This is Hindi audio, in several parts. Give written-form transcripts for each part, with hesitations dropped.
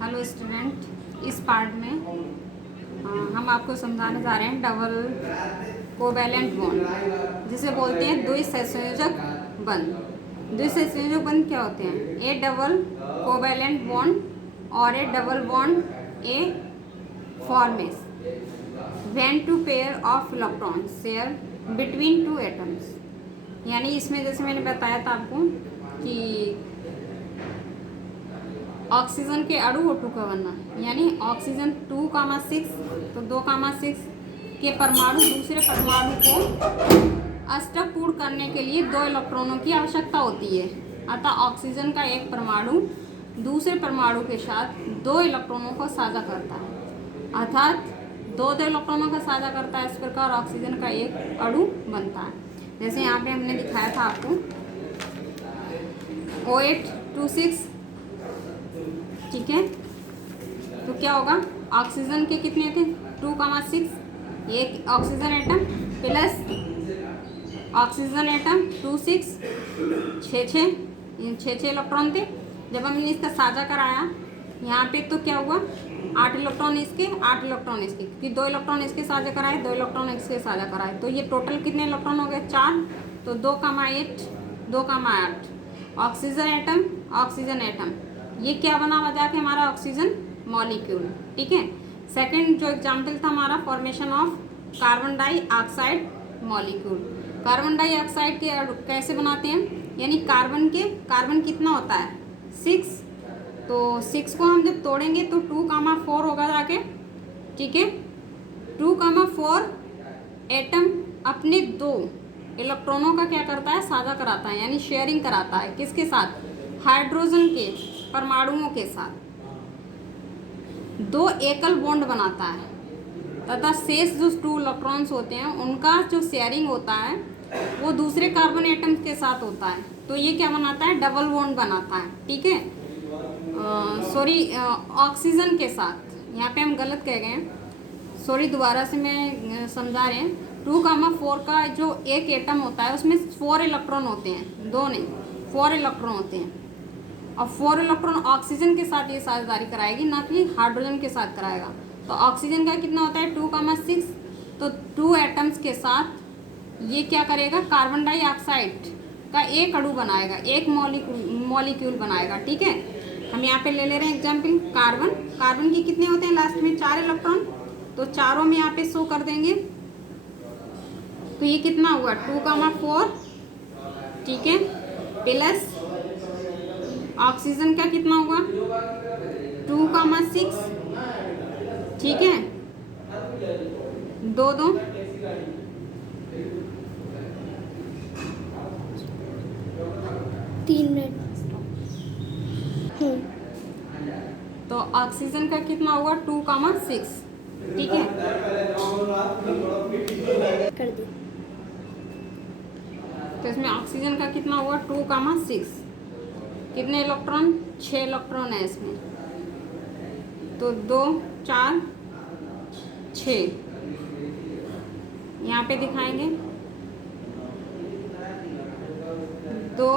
हेलो स्टूडेंट, इस पार्ट में हम आपको समझाने जा रहे हैं डबल कोवैलेंट बॉन्ड, जिसे बोलते हैं द्विसंयोजक बंध। द्विसंयोजक बंध क्या होते हैं? ए डबल कोवैलेंट बॉन्ड और a double bond a forms when two pair of electrons share between two atoms. यानी इसमें जैसे मैंने बताया था आपको कि ऑक्सीजन के अणु O2 का बनना, यानी ऑक्सीजन 2,6 तो 2,6 के परमाणु दूसरे परमाणु को अष्टकपूर्ण करने के लिए 2 इलेक्ट्रॉनों की आवश्यकता होती है। अतः ऑक्सीजन का एक परमाणु दूसरे परमाणु के साथ 2 इलेक्ट्रॉनों को साझा करता है, अर्थात 2 इलेक्ट्रॉनों का साझा करता है। इस प्रकार ऑक्सीजन का एक अणु बनता है। जैसे यहाँ पे हमने दिखाया था आपको O826, ठीक है। तो क्या होगा, ऑक्सीजन के कितने थे 2,6, ये oxygen atom plus oxygen atom 2,6 छः इलेक्ट्रॉन थे। जब हमने इसका साझा कराया यहाँ पे तो क्या हुआ, 8 इलेक्ट्रॉन इसके 8 इलेक्ट्रॉन इसके, क्योंकि 2 इलेक्ट्रॉन इसके साझा कराए 2 इलेक्ट्रॉन इसके साझा कराए, तो ये टोटल कितने इलेक्ट्रॉन हो गए 4। तो 2,8 2,8 ऑक्सीजन एटम ये क्या बना बजा के हमारा ऑक्सीजन मॉलिक्यूल, ठीक है। सेकंड जो एग्जाम्पल था हमारा formation of carbon dioxide molecule. Carbon dioxide के कैसे बनाते हैं, यानी कार्बन कितना होता है 6, तो 6 को हम जब तोड़ेंगे तो 2,4 होगा जाके, ठीक है। 2,4 एटम अपने 2 इलेक्ट्रॉनों का क्या करता है, साझा कराता है, यानी शेयरिंग कराता है। किसके साथ? हाइड्रोजन के परमाणुओं के साथ 2 एकल बॉन्ड बनाता है, तथा शेष जो 2 इलेक्ट्रॉन्स होते हैं उनका जो शेयरिंग होता है वो दूसरे कार्बन एटम्स के साथ होता है। तो ये क्या बनाता है, डबल बॉन्ड बनाता है, ठीक है। ऑक्सीजन के साथ, यहाँ पे हम गलत कह गए हैं, सॉरी, दोबारा से मैं समझा रहे हैं। 2,4 का जो एक एटम होता है उसमें 4 इलेक्ट्रॉन होते हैं, 2 नहीं 4 इलेक्ट्रॉन होते हैं, और 4 इलेक्ट्रॉन ऑक्सीजन के साथ ये साझेदारी कराएगी, ना कि हाइड्रोजन के साथ कराएगा। तो ऑक्सीजन का कितना होता है 2,6, तो 2 एटम्स के साथ ये क्या करेगा, कार्बन डाइऑक्साइड का एक अणु बनाएगा, एक मॉलिक्यूल बनाएगा, ठीक है। हम यहाँ पे ले रहे हैं एग्जाम्पल कार्बन के कितने होते हैं लास्ट में 4 इलेक्ट्रॉन, तो चारों में यहाँ पे शो कर देंगे। तो ये कितना हुआ 2,4, ठीक है, प्लस ऑक्सीजन का कितना हुआ 2,6, ठीक है, 2 2 3 मिनट। तो ऑक्सीजन का कितना हुआ 2,6, ठीक है। कर दी। तो इसमें ऑक्सीजन का कितना हुआ 2,6, कितने इलेक्ट्रॉन 6 इलेक्ट्रॉन है इसमें, तो 2 4 6 यहाँ पे दिखाएंगे 2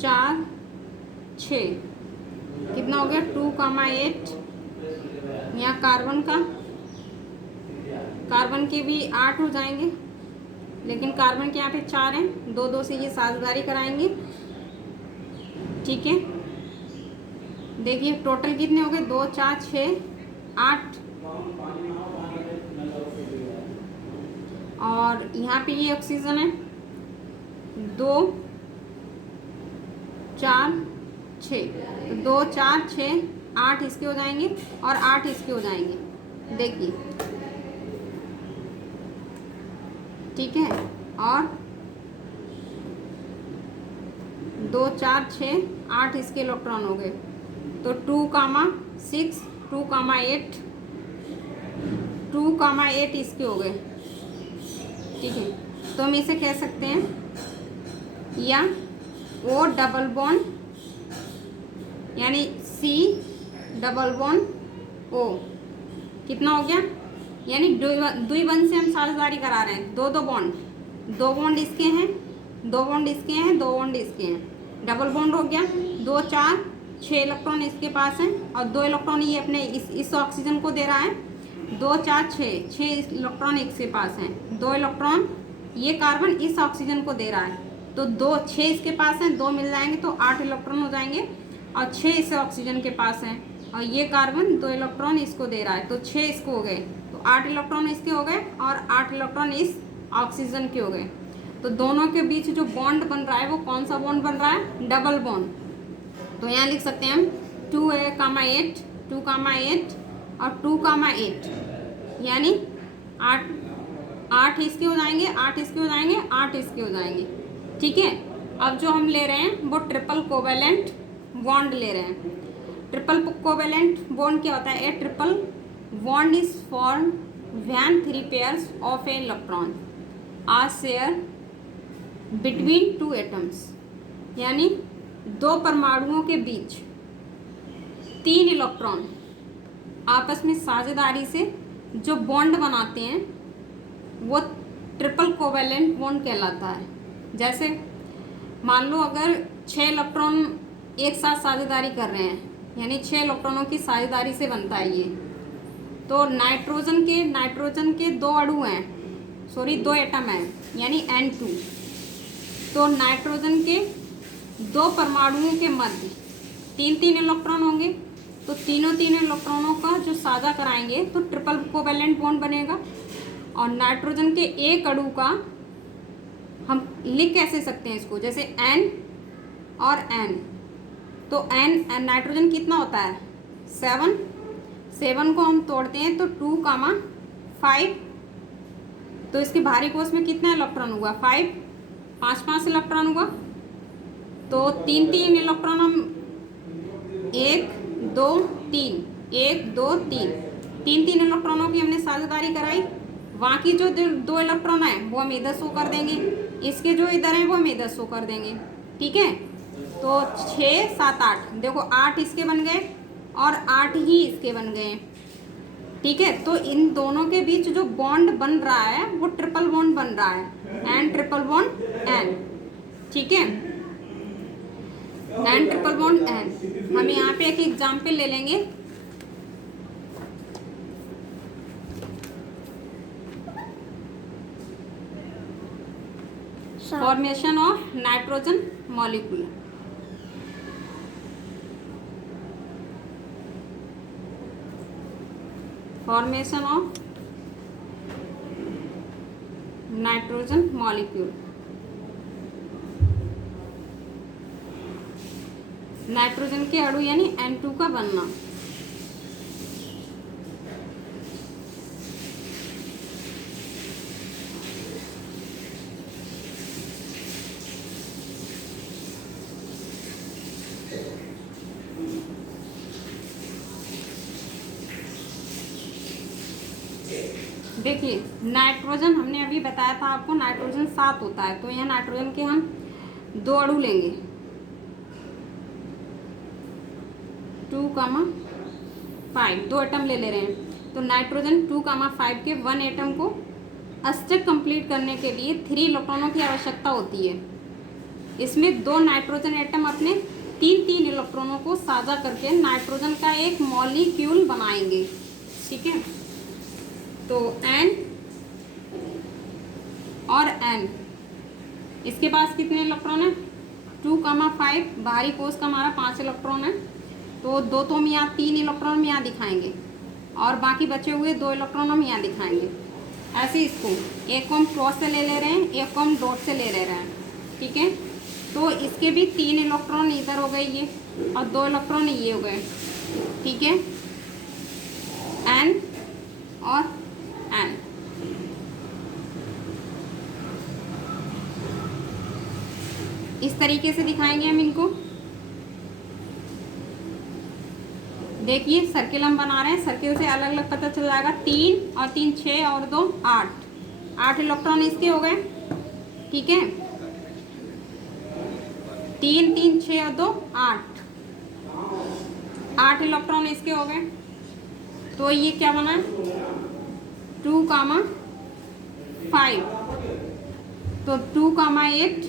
4 6 कितना हो गया 2,8। यहाँ कार्बन के भी 8 हो जाएंगे, लेकिन कार्बन के यहाँ पे 4 हैं, 2 2 से ये साझेदारी कराएंगे, ठीक है। देखिए टोटल कितने हो गए 2 4 6 8, और यहाँ पे ये ऑक्सीजन है 2 4 6, तो 2 4 6 8 इसके हो जाएंगे और 8 इसके हो जाएंगे, देखिए, ठीक है। और 2 4 6 8 इसके इलेक्ट्रॉन हो गए, तो 2,6 2,8 2,8 इसके हो गए, ठीक है। तो हम इसे कह सकते हैं या O डबल बॉन्ड, यानी C डबल बॉन्ड O कितना हो गया, यानी द्विबंध से हम साझेदारी करा रहे हैं, 2 बॉन्ड, 2 बॉन्ड इसके हैं, 2 बॉन्ड इसके हैं, 2 बॉन्ड इसके हैं, डबल बॉन्ड हो गया 2 4 6 इलेक्ट्रॉन इसके पास हैं और 2 इलेक्ट्रॉन ये अपने इस ऑक्सीजन को दे रहा है। 2 4 6 इलेक्ट्रॉन इसके पास हैं। 2 इलेक्ट्रॉन ये कार्बन इस ऑक्सीजन को दे रहा है, तो 2 6 इसके पास हैं, 2 मिल जाएंगे तो 8 इलेक्ट्रॉन हो जाएंगे और 6 इस ऑक्सीजन के पास हैं और ये कार्बन 2 इलेक्ट्रॉन इसको दे रहा है, तो 6 इसको हो गए, तो 8 इलेक्ट्रॉन इसके हो गए और 8 इलेक्ट्रॉन इस ऑक्सीजन के हो गए। तो दोनों के बीच जो बॉन्ड बन रहा है वो कौन सा बॉन्ड बन रहा है? Double bond. तो यहाँ लिख सकते हैं हम 2,8 2,8 और 2,8 यानी 8 इसके हो जाएंगे, 8 इसके हो जाएंगे, 8 इसके हो जाएंगे। ठीक है, अब जो हम ले रहे हैं वो ट्रिपल कोवेलेंट बॉन्ड ले रहे हैं। ट्रिपल कोवेलेंट बॉन्ड क्या होता है? A triple bond is form when 3 pairs of a electron are share between 2 atoms, यानी 2 परमाणुओं के बीच 3 इलेक्ट्रॉन आपस में साझेदारी से जो बॉन्ड बनाते हैं वो ट्रिपल कोवेलेंट बॉन्ड कहलाता है। जैसे मान लो अगर 6 इलेक्ट्रॉन एक साथ साझेदारी कर रहे हैं, यानी 6 इलेक्ट्रॉनों की साझेदारी से बनता है ये, तो नाइट्रोजन के 2 अणु हैं, सॉरी 2 एटम हैं, यानी N2। तो नाइट्रोजन के 2 परमाणुओं के मध्य 3 इलेक्ट्रॉन होंगे, तो तीनों इलेक्ट्रॉनों का जो साझा कराएंगे तो ट्रिपल कोवेलेंट बॉन्ड बनेगा। और नाइट्रोजन के एक अणु का हम लिख कैसे सकते हैं इसको? जैसे N और N, तो N नाइट्रोजन कितना होता है? 7 को हम तोड़ते हैं तो 2,5, तो इसके भारी कोश में कितना इलेक्ट्रॉन हुआ? 5 इलेक्ट्रॉन हुआ। तो 3 इलेक्ट्रॉन हम 1 2 3 1 2 3 इलेक्ट्रॉनों की हमने साझेदारी कराई। वहाँ की जो 2 इलेक्ट्रॉन है वो हम इधर शो कर देंगे, इसके जो इधर हैं वो हम इधर शो कर देंगे। ठीक है, तो 6 7 8, देखो 8 इसके बन गए और 8 ही इसके बन गए। ठीक है, तो इन दोनों के बीच जो बॉन्ड बन रहा है वो ट्रिपल बॉन्ड बन रहा है, N ट्रिपल बॉन्ड N। ठीक है, N ट्रिपल बॉन्ड N। हम यहाँ पे एक एग्जाम्पल ले लेंगे। Formation of nitrogen molecule. Formation of nitrogen molecule. Nitrogen के अणु यानी N2 का बनना। देखिए नाइट्रोजन हमने अभी बताया था आपको, नाइट्रोजन 7 होता है, तो यहाँ नाइट्रोजन के हम 2 अणु लेंगे, 2,5, 2 एटम ले रहे हैं। तो नाइट्रोजन 2,5 के 1 एटम को अस्टक कंप्लीट करने के लिए 3 इलेक्ट्रॉनों की आवश्यकता होती है। इसमें 2 नाइट्रोजन एटम अपने 3 इलेक्ट्रॉनों को साझा करके नाइट्रोजन का एक मॉलिक्यूल बनाएंगे। ठीक है, तो N और N, इसके पास कितने इलेक्ट्रॉन है? 2,5, बाहरी कोश का हमारा 5 इलेक्ट्रॉन है, तो 2 तो हम यहाँ 3 इलेक्ट्रॉन हम यहाँ दिखाएंगे और बाकी बचे हुए 2 इलेक्ट्रॉन हम यहाँ दिखाएंगे। ऐसे इसको एक को हम क्रॉस से ले रहे हैं, एक को हम डॉट से ले रहे हैं। ठीक है, तो इसके भी 3 इलेक्ट्रॉन इधर हो गए ये और 2 इलेक्ट्रॉन ये हो गए। ठीक है, N और N। इस तरीके से दिखाएंगे हम इनको। देखिए सर्किल हम बना रहे हैं, सर्किल से अलग अलग पता चल जाएगा। 3 और 3 6 और 2 8 इलेक्ट्रॉन इसके हो गए। ठीक है, 3 3 6 और 2 8 इलेक्ट्रॉन इसके हो गए। तो ये क्या बना? 2,5, तो 2,8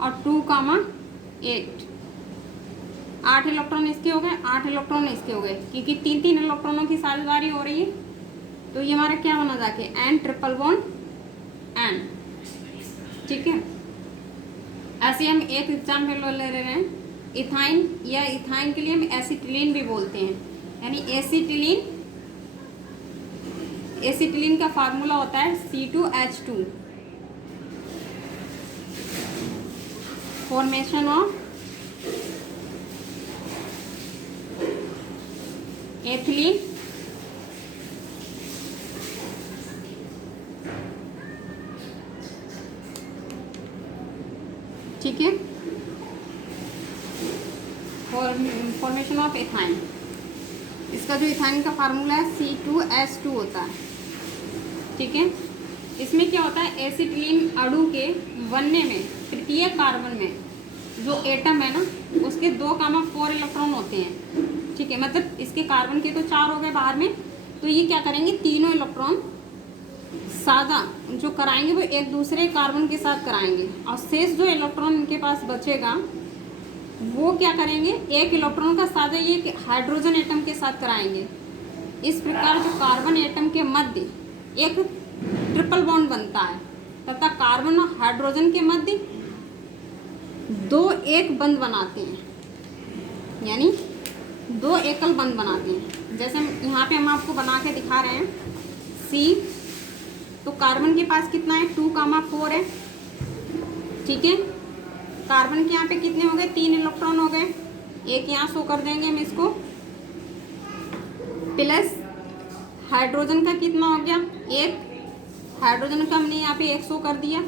और 2,8 8 इलेक्ट्रॉन इसके हो गए, 8 इलेक्ट्रॉन इसके हो गए, क्योंकि 3 इलेक्ट्रॉनों की साझेदारी हो रही है। तो ये हमारा क्या बना जाके एन ट्रिपल बॉन्ड एन। ठीक है, ऐसे हम एक एग्जाम्पल ले रहे हैं इथाइन, या इथाइन के लिए हम एसिटिलीन भी बोलते हैं, यानी एसिटिलीन। एसिटिलीन का फार्मूला होता है C2H2, फॉर्मेशन ऑफ एथिलीन ठीक है, फॉर्मेशन ऑफ एथाइन। इसका जो इथाइन का फार्मूला है C2H2 होता है। ठीक है, इसमें क्या होता है, एसिटिलीन अणु के बनने में तृतीय कार्बन में जो एटम है ना, उसके 2,4 इलेक्ट्रॉन होते हैं। ठीक है, मतलब इसके कार्बन के तो 4 हो गए बाहर में, तो ये क्या करेंगे, तीनों इलेक्ट्रॉन साझा जो कराएंगे वो एक दूसरे कार्बन के साथ कराएंगे, और शेष जो इलेक्ट्रॉन इनके पास बचेगा वो क्या करेंगे, एक इलेक्ट्रॉन का साझा ये हाइड्रोजन एटम के साथ कराएंगे। इस प्रकार जो कार्बन एटम के मध्य एक ट्रिपल बॉन्ड बनता है तथा कार्बन और हाइड्रोजन के मध्य 2 एक बंध बनाते हैं, यानी 2 एकल बंध बनाते हैं। जैसे यहाँ पे हम आपको बना के दिखा रहे हैं C, तो कार्बन के पास कितना है 2,4 है। ठीक है, कार्बन के यहाँ पे कितने हो गए, 3 इलेक्ट्रॉन हो गए, एक यहाँ शो कर देंगे हम इसको, प्लस हाइड्रोजन का कितना हो गया, 1, हाइड्रोजन का हमने यहाँ पे 1 शो कर दिया।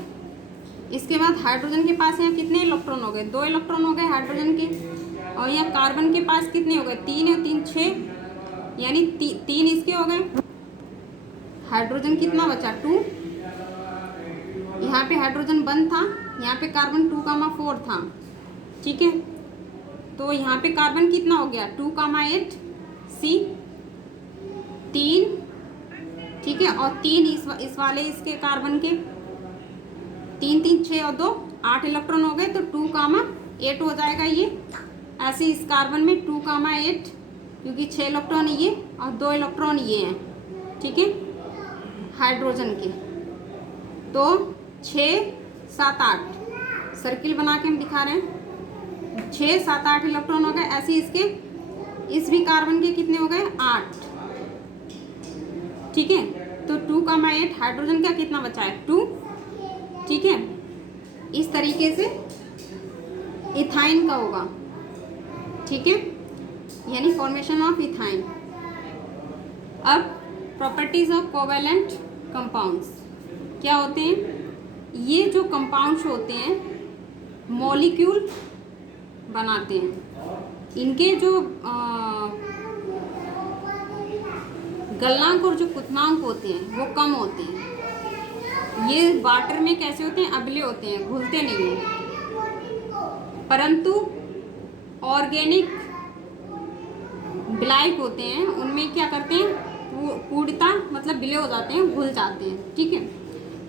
इसके बाद हाइड्रोजन के पास यहाँ कितने इलेक्ट्रॉन हो गए, 2 इलेक्ट्रॉन हो गए हाइड्रोजन के, और यहाँ कार्बन के पास कितने हो गए, 3 और 3 6, यानी 3 इसके हो गए। हाइड्रोजन कितना बचा, 2, यहाँ पे हाइड्रोजन बंद था, यहाँ पे कार्बन 2,4 था। ठीक है, तो यहाँ पे कार्बन कितना हो गया 2,8 C 3। ठीक है, और 3 इस वाले इसके कार्बन के 3 3 6 और 2 8 इलेक्ट्रॉन हो गए, तो 2,8 हो जाएगा ये। ऐसे इस कार्बन में 2,8, क्योंकि 6 इलेक्ट्रॉन ये और 2 इलेक्ट्रॉन ये हैं। ठीक है, हाइड्रोजन के, तो 6 7 8 सर्किल बना के हम दिखा रहे हैं, 6 7 8 इलेक्ट्रॉन हो गए। ऐसे इसके इस भी कार्बन के कितने हो गए 8। ठीक है, तो 2,8 हाइड्रोजन का कितना बचा है 2। ठीक है, इस तरीके से इथाइन का होगा। ठीक है, यानी फॉर्मेशन ऑफ इथाइन। अब प्रॉपर्टीज ऑफ कोवेलेंट कंपाउंड्स क्या होते हैं, ये जो कंपाउंड्स होते हैं मॉलिक्यूल बनाते हैं, इनके जो गलनांक और जो क्वथनांक होते हैं वो कम होते हैं। ये वाटर में कैसे होते हैं, अबले होते हैं, घुलते नहीं हैं। परंतु ऑर्गेनिक विलायक होते हैं, उनमें क्या करते हैं, पूर्णता मतलब विलय हो जाते हैं, घुल जाते हैं। ठीक है,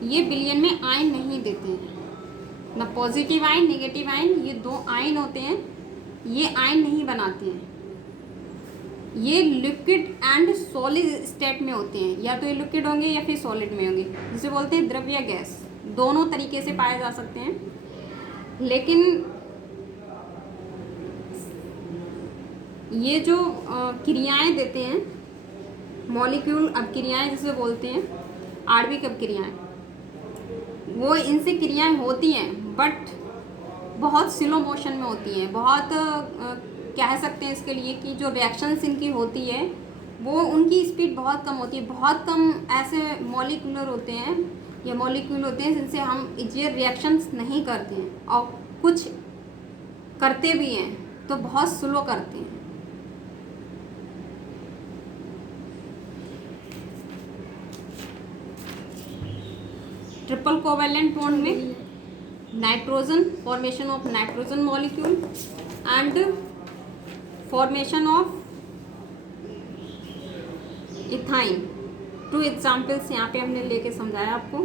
ये विलयन में आयन नहीं देते हैं, ना पॉजिटिव आयन नेगेटिव आयन, ये 2 आयन होते हैं, ये आयन नहीं बनाते हैं। ये लिक्विड एंड सॉलिड स्टेट में होते हैं, या तो ये लिक्विड होंगे या फिर सॉलिड में होंगे, जिसे बोलते हैं द्रव्य गैस। दोनों तरीके से पाए जा सकते हैं, लेकिन ये जो क्रियाएं देते हैं मॉलिक्यूल अपक्रियाएं जिसे बोलते हैं, आणविक अपक्रियाएं, वो इनसे क्रियाएं होती हैं बट बहुत स्लो मोशन में होती हैं। बहुत कह सकते हैं इसके लिए कि जो रिएक्शंस इनकी होती है वो उनकी स्पीड बहुत कम होती है। बहुत कम ऐसे मॉलिक्यूलर होते हैं या मॉलिक्यूल होते हैं जिनसे हम ये रिएक्शंस नहीं करते हैं, और कुछ करते भी हैं तो बहुत स्लो करते हैं। ट्रिपल कोवेलेंट बॉन्ड में nitrogen, formation of nitrogen molecule and formation of ethyne. 2 examples यहाँ पे हमने लेके समझाया आपको।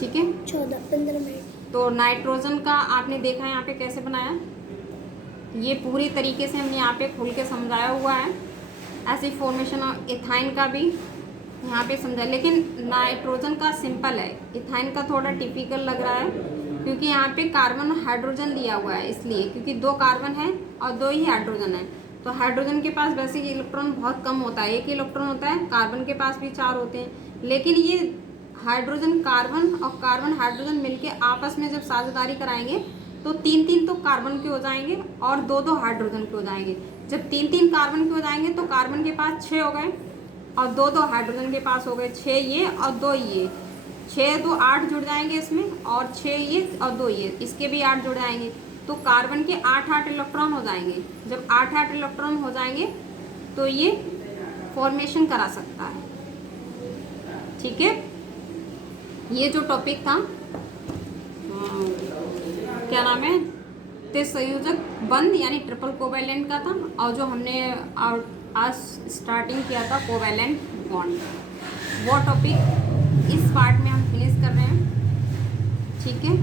ठीक है, 14-15 मिनट। तो नाइट्रोजन का आपने देखा है यहाँ पे कैसे बनाया, ये पूरी तरीके से हमने यहाँ पे खुल के समझाया हुआ है। ऐसी फॉर्मेशन ऑफ इथाइन का भी यहाँ पे समझा, लेकिन नाइट्रोजन का सिंपल है, इथाइन का थोड़ा टिपिकल लग रहा है क्योंकि यहाँ पे कार्बन हाइड्रोजन दिया हुआ है, इसलिए क्योंकि 2 कार्बन है और 2 ही हाइड्रोजन है। तो हाइड्रोजन के पास वैसे इलेक्ट्रॉन बहुत कम होता है, 1 इलेक्ट्रॉन होता है, कार्बन के पास भी 4 होते हैं, लेकिन ये हाइड्रोजन कार्बन और कार्बन हाइड्रोजन मिलके आपस में जब साझेदारी कराएंगे तो 3-3 तो कार्बन के हो जाएंगे और 2-2 हाइड्रोजन के हो जाएंगे। जब 3-3 कार्बन के हो जाएंगे तो कार्बन के पास 6 हो गए और 2-2 हाइड्रोजन के पास हो गए 6 ये और 2 ये, 6 2 8 जुड़ जाएंगे इसमें, और 6 ये और 2 ये, इसके भी 8 जुड़ जाएंगे, तो कार्बन के 8-8 इलेक्ट्रॉन हो जाएंगे। जब 8-8 इलेक्ट्रॉन हो जाएंगे तो ये फॉर्मेशन करा सकता है। ठीक है, ये जो टॉपिक था क्या नाम है, त्रिसंयोजक बंध यानी ट्रिपल कोवैलेंट का था, और जो हमने आज स्टार्टिंग किया था कोवैलेंट बॉन्ड, वो टॉपिक इस पार्ट में हम फिनिश कर रहे हैं। ठीक है।